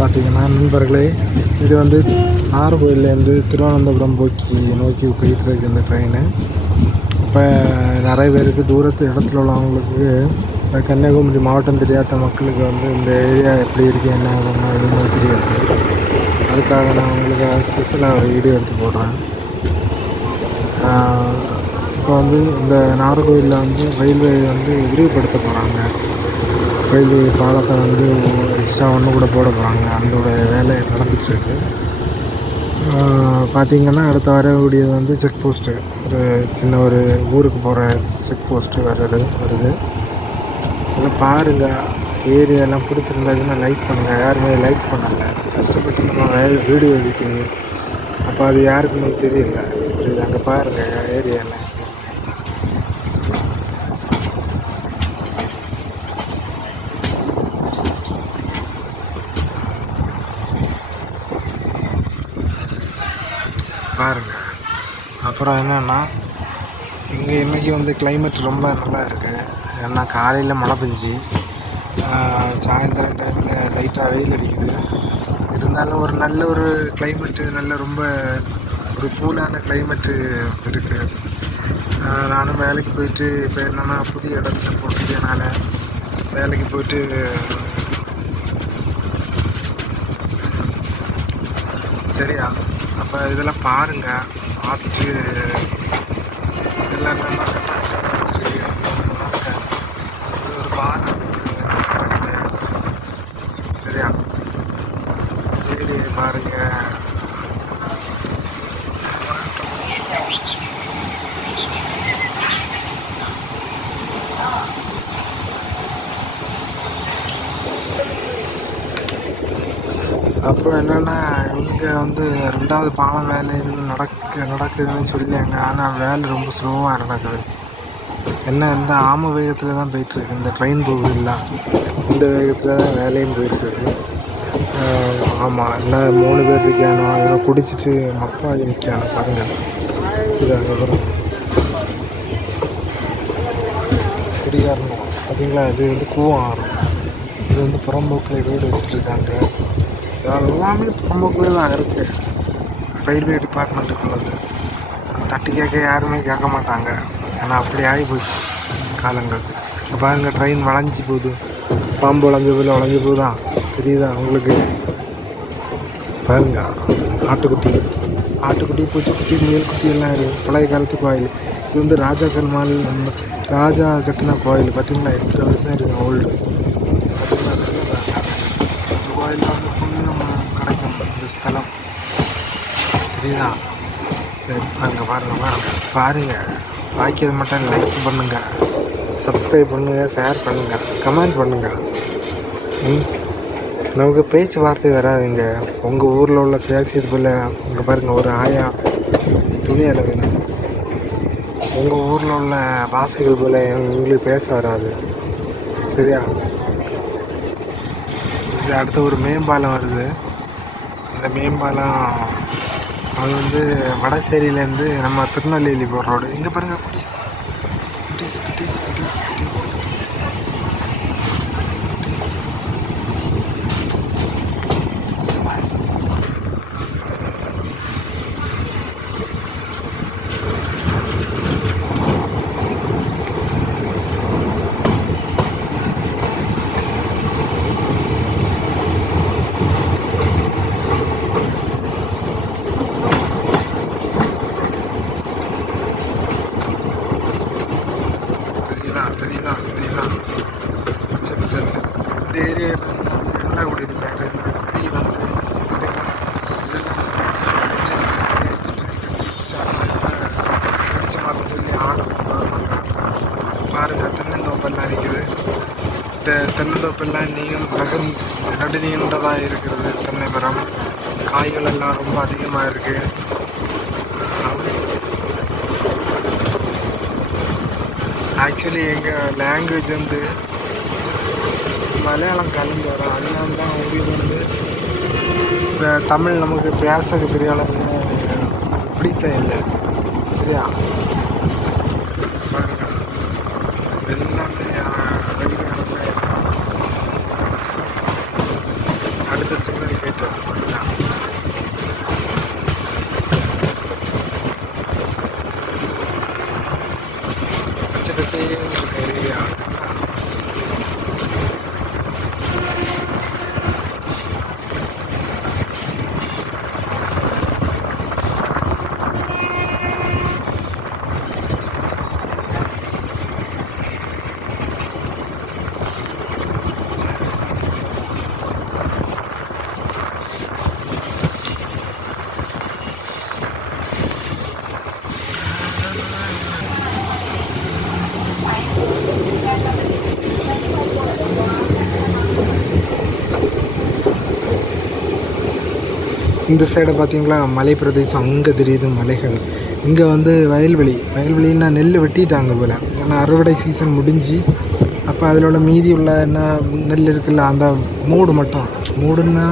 பார்த்தீங்கன்னா நண்பர்களே, இது வந்து நாகர்கோவிலேருந்து திருவனந்தபுரம் நோக்கி போயிட்டு இருக்கு இந்த ட்ரெயின். இப்போ நிறைய பேருக்கு தூரத்து இடத்துல உள்ளவங்களுக்கு, கன்னியாகுமரி மாவட்டம் தெரியாத மக்களுக்கு வந்து இந்த ஏரியா எப்படி இருக்குது, என்ன ஆகுதுன்னு எதுவுமே தெரியாது. அதுக்காக நான் உங்களுக்கு ஸ்பெஷலாக ஒரு வீடியோ எடுத்து போடுறேன். இப்போ வந்து இந்த நாகர்கோவிலில் வந்து ரயில்வே வந்து விரிவுபடுத்த போகிறாங்க. ரயில்வே பாலத்தை வந்து எக்ஸ்ட்ரா ஒன்று கூட போட போகிறாங்க. அதோட வேலை நடந்துகிட்ருக்கு. பார்த்திங்கன்னா அடுத்து வரக்கூடியது வந்து செக் போஸ்ட்டு, ஒரு சின்ன ஒரு ஊருக்கு போகிற செக் போஸ்ட்டு வருது. இதை பாருங்கள். ஏரியாலாம் பிடிச்சிருந்தாச்சுன்னா லைக் பண்ணுங்கள். யாருமே லைக் பண்ணலை. கஷ்டப்பட்டு நம்ம வீடியோ எடிட்டிங், அப்போ அது யாருக்குமே தெரியல. புரியுது? அங்கே பாருங்கள் ஏரியாவில் பாருங்கள். அப்புறம் என்னென்னா, இங்கே இன்றைக்கி வந்து கிளைமேட் ரொம்ப நல்லா இருக்குது. ஏன்னா காலையில் மழை பெஞ்சி, சாயந்தரம் டைமில் லைட்டாக வெயில் அடிக்குது. இருந்தாலும் ஒரு நல்ல ஒரு கிளைமேட்டு, நல்ல ரொம்ப ஒரு கூலான கிளைமேட்டு இருக்குது. நானும் வேலைக்கு போயிட்டு, இப்போ என்னென்னா புதிய இடத்துல போட்டிருக்கனால வேலைக்கு போயிட்டு சரியா. அப்போ இதெல்லாம் பாருங்கள். பார்த்துட்டு இதெல்லாம் என்ன வச்சுருக்கு பாருங்கள். இது ஒரு பாலம் சரியா. ஏரியை பாருங்கள். அப்புறம் என்னென்னா, இங்கே வந்து 2வது பாலம் வேலைகள் நடக்குதுன்னு சொல்லியாங்க. ஆனால் வேலை ரொம்ப ஸ்லோவாக நடக்குது. என்ன இந்த ஆம வேகத்தில் தான் போயிட்டுருக்கு. இந்த ட்ரெயின் போகுதுலாம் இந்த வேகத்தில் தான் வேலையும் போயிட்டுருக்கு. ஆமாம், எல்லாம் 3 பேர் இருக்கானோ, அதில் குடிச்சிட்டு மப்பாகி நிற்கானோ பாருங்கள். சரி, அதுக்கப்புறம் குடிகாரணும் பார்த்தீங்களா. இது வந்து கூவம் ஆறும். இது வந்து புறம்போக்கில் வீடு வச்சுட்ருக்காங்க. எல்லாமே புறம்போக்கில் தான் இருக்குது. ரயில்வே டிபார்ட்மெண்ட்டுக்குள்ளது. அந்த தட்டி கேட்க யாருமே கேட்க மாட்டாங்க. ஆனால் அப்படி ஆகி போச்சு காலங்கள். இப்போ பாருங்கள், ட்ரெயின் வளைஞ்சி போகுது. பாம்பு வளைஞ்ச போகுதா தெரியுதா உங்களுக்கு? பாருங்க, ஆட்டுக்குட்டி பூச்சிக்குட்டி முயல்குட்டி எல்லாம் இருக்குது. பழைய காலத்து கோயில். இது வந்து ராஜாக்கள் ராஜா கட்டின கோயில். பார்த்தீங்களா, எத்தனை வருஷம் இருக்குது ஓல்டு. பார்த்தீங்களா, இந்த கோயிலில் வந்து புண்ணியம் கிடைக்கும் இந்த ஸ்தலம் தெரியுதா. சரி, பாருங்கள். பாக்கியது மட்டும் லைக் பண்ணுங்கள், சப்ஸ்கிரைப் பண்ணுங்கள், ஷேர் பண்ணுங்கள், கமெண்ட் பண்ணுங்கள். நமக்கு பேச்சு வார்த்தை வராதுங்க. உங்கள் ஊரில் உள்ள பேசியது போல் இங்கே பாருங்கள், ஒரு ஆயா துணி வேணும். உங்கள் ஊரில் உள்ள பாஷைகள் போல் உங்களுக்கு பேச வராது சரியா. இது அடுத்த ஒரு மேம்பாலம் வருது. இந்த மேம்பாலம் அது வந்து வடசேரியிலேருந்து நம்ம திருநெல்வேலி போகிற ரோடு. இங்கே பாருங்கள், குட்டீஸ். தெரியுதா சரி. இந்த ஏரியா நல்லா குடியிருப்பாங்க. குடி வந்து பிடிச்ச மாற்ற சொல்லி ஆர்டர் பாருங்கள். தென்னந்தோப்பெல்லாம் இருக்குது. இந்த தென்னந்தோப்பெல்லாம் நடு நீண்டதாக இருக்கிறது. தென்னை மரம், காய்கள் எல்லாம் ரொம்ப அதிகமாக இருக்குது. ஆக்சுவலி எங்கள் லாங்குவேஜ் வந்து மலையாளம் கலந்து வரும். அதனால தான் உங்களுக்கு வந்து இப்போ தமிழ் நமக்கு பேச பெரிய அளவு பிடித்த இல்லை சரியா. எல்லாமே அடுத்த சிக்னல் இந்த சைடை பார்த்தீங்களா மலை பிரதேசம், அங்கே தெரியுது மலைகள். இங்கே வந்து வயல்வெளின்னா நெல் வெட்டிட்டாங்க போல். ஏன்னா அறுவடை சீசன் முடிஞ்சு அப்போ அதில் உள்ள மீதி உள்ள என்ன நெல் இருக்குல்ல, அந்த மூடுன்னா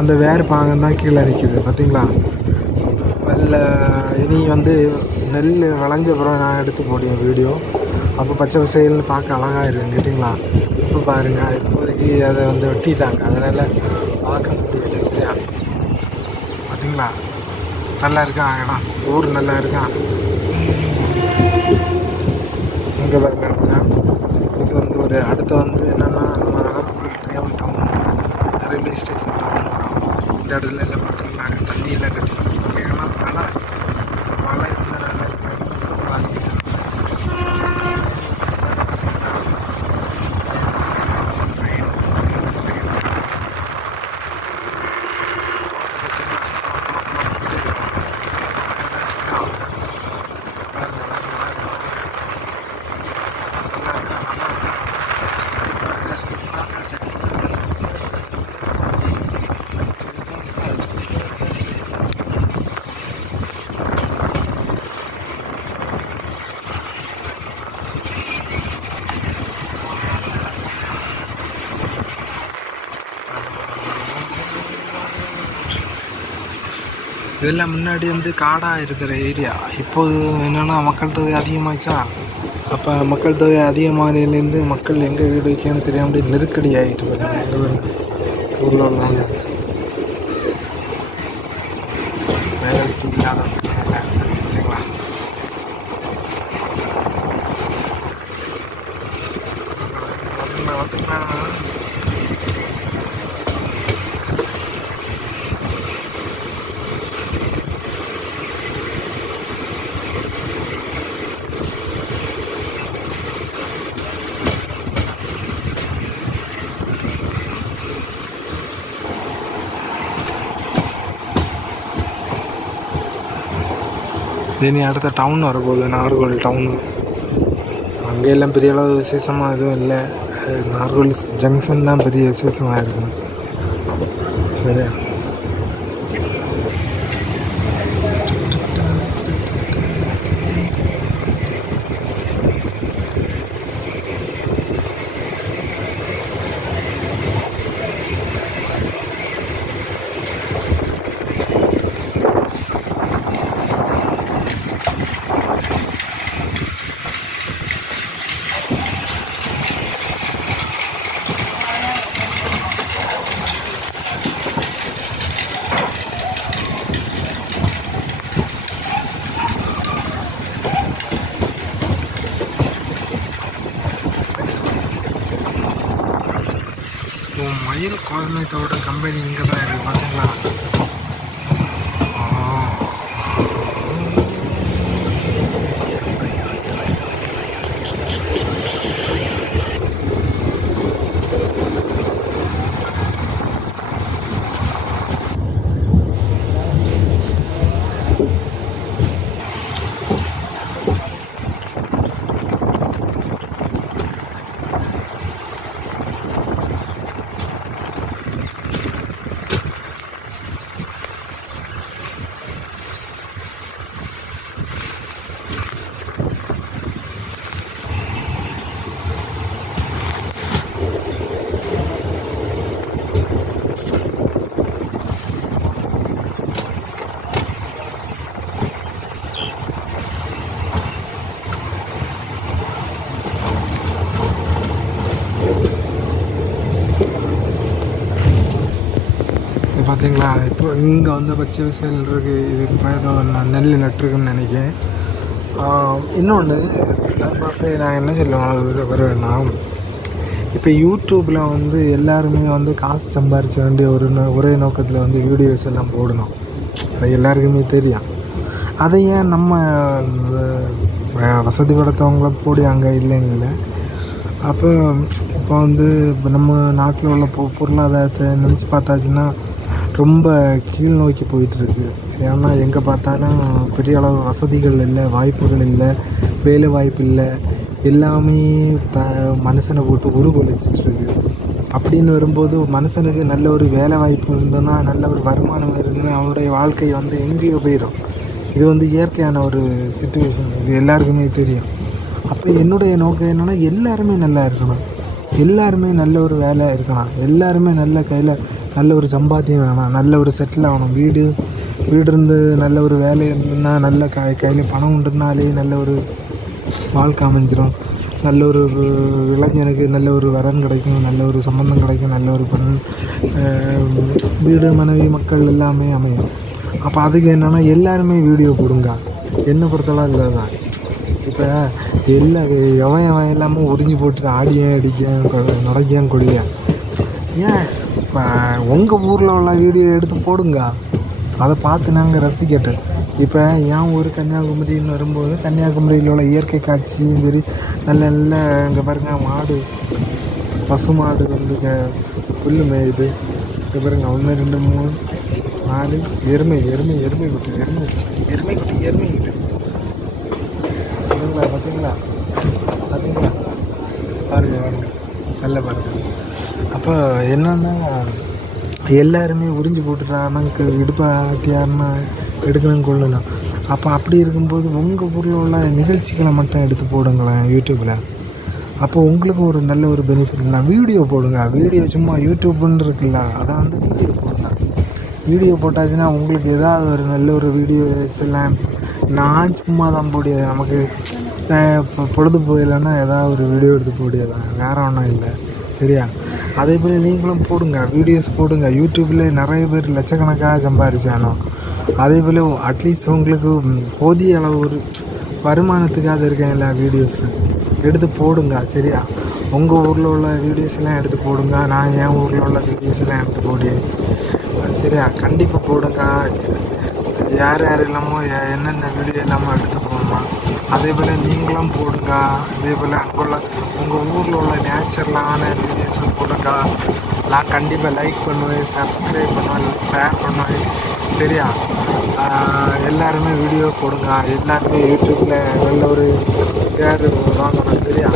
அந்த வேறு பாகம் தான் கீழே நிற்கிது பார்த்தீங்களா. அதில் இனி வந்து நெல் விளைஞ்ச அப்புறம் நான் எடுத்து போடுவேன் வீடியோ. அப்போ பச்சை பசைகள்னு பார்க்க அழகாக இருக்கும் கேட்டிங்களா. இப்போ பாருங்கள், இப்போதைக்கு அதை வந்து வெட்டிட்டாங்க, அதனால் பார்க்க முடியல. சரியா பார்த்தீங்களா, நல்லா இருக்கான் இடம், ஊர் நல்லா இருக்கான். இங்கே பாருங்க, இது வந்து ஒரு அடுத்து வந்து என்னென்னா நம்ம Nagercoil டேவல் down railway station down வரும். இந்த இடத்துல எல்லாம் பார்த்தீங்கன்னா தண்ணியெல்லாம் கட்டி ஏன்னா மழை இருந்தால் நல்லா இருக்கும். இதெல்லாம் முன்னாடி வந்து காடாக இருக்கிற ஏரியா. இப்போது என்னென்னா மக்கள் தொகை அதிகமாகிடுச்சா, அப்போ மக்கள் தொகை அதிகமானதுலேருந்து மக்கள் எங்கே வீடு வைக்கணும்னு தெரியாமல் நெருக்கடி ஆகிட்டு வருது ஊரில் உள்ளவங்க. வேலை இல்லாத இல்லைங்களா. இனி அடுத்த டவுன் வரப்போகுது, நாகர்கோவில் டவுனு. அங்கெல்லாம் பெரிய அளவு விசேஷமாக எதுவும் இல்லை, நாகர்கோவில் ஜங்ஷன் தான் பெரிய விசேஷமாக இருக்கும். சரியா மயில் கோதமயத்தோட கம்பெனி இங்கே தான் இருக்குது பார்த்தீங்களா. பார்த்தீங்களா, இப்போ இங்கே வந்து பச்சை விசையில் இருக்குது. இது இப்போ ஏதோ நெல் நட்டுருக்குன்னு நினைக்கிறேன். இன்னொன்று நான் என்ன சொல்லுவேன் வருவேன்னா, இப்போ யூடியூப்பில் வந்து எல்லாருமே வந்து காசு சம்பாதிச்ச வேண்டிய ஒரே நோக்கத்தில் வந்து வீடியோஸ் எல்லாம் போடணும், அது எல்லாருக்குமே தெரியும். அதை ஏன் நம்ம வசதி படுத்தவங்கள போடி அங்கே இல்லைங்கள. அப்போ வந்து இப்போ நம்ம நாட்டில் உள்ள பொருளாதாரத்தை நினச்சி பார்த்தாச்சுன்னா ரொம்ப கீழ் நோக்கி போயிட்டுருக்கு. ஏன்னா எங்கே பார்த்தாலும் பெரிய அளவு வசதிகள் இல்லை, வாய்ப்புகள் இல்லை, வேலை வாய்ப்பு இல்லை, எல்லாமே மனுஷனை போட்டு உருகுலைச்சிட்ருக்கு. அப்படின்னு வரும்போது மனுஷனுக்கு நல்ல ஒரு வேலை வாய்ப்பு இருந்ததுன்னா, நல்ல ஒரு வருமானம் இருந்ததுன்னா அவனுடைய வாழ்க்கை எங்கேயோ போயிடும். இது இயற்கையான ஒரு சிச்சுவேஷன், இது எல்லாருக்குமே தெரியும். அப்போ என்னுடைய நோக்கம் என்னென்னா, எல்லாருமே நல்லா இருக்கணும், எல்லாருமே நல்ல ஒரு வேலை இருக்கணும், எல்லாருமே நல்ல கையில் நல்ல ஒரு சம்பாத்தியம் வேணும், நல்ல ஒரு செட்டில் ஆகணும். வீடு இருந்து நல்ல ஒரு வேலை இருந்ததுன்னா, நல்ல கையில் பணம் உண்டுனாலே நல்ல ஒரு வாழ்க்கை அமைஞ்சிடும். நல்ல ஒரு இளைஞனுக்கு நல்ல ஒரு வரன் கிடைக்கும், நல்ல ஒரு சம்பந்தம் கிடைக்கும், நல்ல ஒரு பெண், வீடு, மனைவி, மக்கள் எல்லாமே அமையும். அப்போ அதுக்கு என்னென்னா எல்லாருமே வீடியோ போடுங்க. என்னை பொறுத்தளவு இல்லை தான். இப்போ எவன் எல்லாமே உறிஞ்சி போட்டுட்டு ஆடியேன் அடிக்கேன் நடக்கேன் கொள்ளியா. ஏன் இப்போ உங்கள் ஊரில் உள்ள வீடியோ எடுத்து போடுங்க, அதை பார்த்து நாங்கள் ரசிக்கட்டும். இப்போ என் ஊர் கன்னியாகுமரின்னு வரும்போது கன்னியாகுமரியில் உள்ள இயற்கை காட்சியும் சரி, நல்ல இங்கே பாருங்க மாடு, பசு மாடு புல் மேயுது. இங்கே பாருங்க 1 2 3 4 எருமை குட்டி பார்த்தீங்களா பாருங்க நல்ல பாருங்க. அப்போ என்னன்னா எல்லாருமே உறிஞ்சி போட்டுட்டானுக்கு இடுப்பாட்டியாருன்னா எடுக்கணும்னு கொள்ளலாம். அப்போ அப்படி இருக்கும்போது உங்கள் ஊரில் உள்ள நிகழ்ச்சிகளை மட்டும் எடுத்து போடுங்களேன் யூடியூப்பில். அப்போ உங்களுக்கு ஒரு நல்ல ஒரு பெனிஃபிட்னா வீடியோ போடுங்க. வீடியோ சும்மா யூடியூப்னு இருக்குல்ல, அதை வீடியோ போடுங்க. வீடியோ போட்டாச்சுன்னா உங்களுக்கு ஏதாவது ஒரு நல்ல ஒரு வீடியோஸ் எல்லாம் நான் சும்மா தான் போடியது. நமக்கு இப்போ பொழுது போயிடலன்னா ஏதாவது ஒரு வீடியோ எடுத்து போடியதான், வேறு ஒன்றும் இல்லை. சரியா? அதே போல் நீங்களும் போடுங்க, வீடியோஸ் போடுங்க. யூடியூப்பில் நிறைய பேர் லட்சக்கணக்காக சம்பாதிச்சானோ. அதே போல் அட்லீஸ்ட் உங்களுக்கு போதிய அளவு ஒரு வருமானத்துக்காக இருக்காங்கல்ல, வீடியோஸ் எடுத்து போடுங்க. சரியா? உங்கள் ஊரில் உள்ள வீடியோஸ் எல்லாம் எடுத்து போடுங்க. நான் என் ஊரில் உள்ள வீடியோஸ் எல்லாம் எடுத்து போடு. சரியா? கண்டிப்பாக போடுங்க. யார் இல்லாமல் என்னென்ன வீடியோ இல்லாமல் எடுத்து போடணும், அதே போல் நீங்களும் போடுங்க. அதே போல் அங்குள்ள உங்கள் ஊரில் உள்ள நேச்சுரலான வீடியோஸை போடுங்க. நான் கண்டிப்பாக லைக் பண்ணுவேன், சப்ஸ்கிரைப் பண்ணுவேன், ஷேர் பண்ணுவேன். சரியா? எல்லாருமே வீடியோ போடுங்க. எல்லாருமே யூடியூப்பில் நல்ல ஒரு பேர் வாங்கணும். சரியா?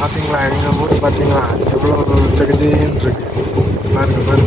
பார்த்தீங்களா எங்கள் ஊர் பார்த்தீங்களா எவ்வளோ செகஜின்னு இருக்குது பாருங்கள்.